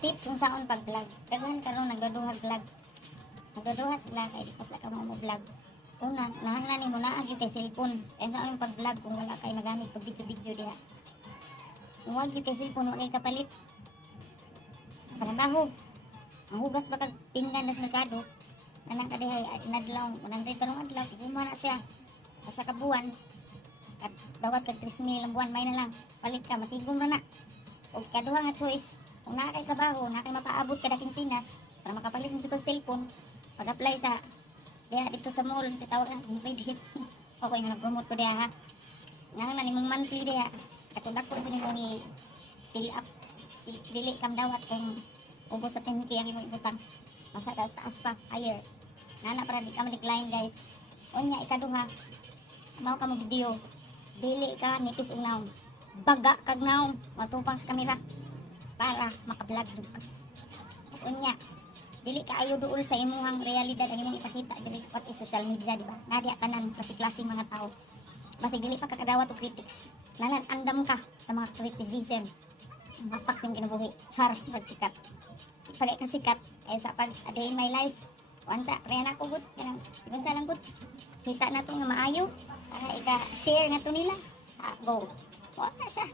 tips kung saan pag-vlog. Daghan karon nagduduhag vlog. Nagduduha sila kay di pa sila ka mo vlog. Una, nahanglan nimo na agi kay cellphone. Kaya saan pag-vlog kung wala kay magamit pag video-video diha. Kung wag kay cellphone wala kay kapalit. Trabaho. Ang hugas ba kag pinggan na sa merkado? Anak ka dihay inadlaw, 100 karong adlaw, tiguma na siya. Sa kabuan. At dawat kag 3,000 ang buwan may na lang. Palit ka matigom ra na. Og kaduha nga choice. Kung na kay trabaho, na kay mapaabot kada kinsinas para makapalit mo sa cellphone, pag-apply sa diha dito sa mall sa tawag na credit. Okay nga nag-promote ko diha ha. Nga na nimong monthly diha. Katulad ko sa nimo ni fill up. Dili kam dawat kung ubos sa 10K ang imong ibutang. Masa taas pa, higher. Nana para di ka ma-decline guys. Unya ikaduha. Mao ka mo video. Dili ka nipis ugnaw. Baga kag naw, matupang sa kamera para maka-vlog jud ka. Unya, dili ka ayo duol sa imuhang realidad ang imong ipakita dili what is social media, di ba? Nadiya tanan klase-klase mga tao. Basig dili pa kakadawat og critics. Nanan andam ka sa mga criticism. Mapak sim kinabuhi. Char, magsikat. Pagay ka sikat kay sa pag a day in my life. Onsa, kaya na ko good. Sigun sa lang good. Kita na to nga maayo para ika-share na to nila. Go. Wala siya.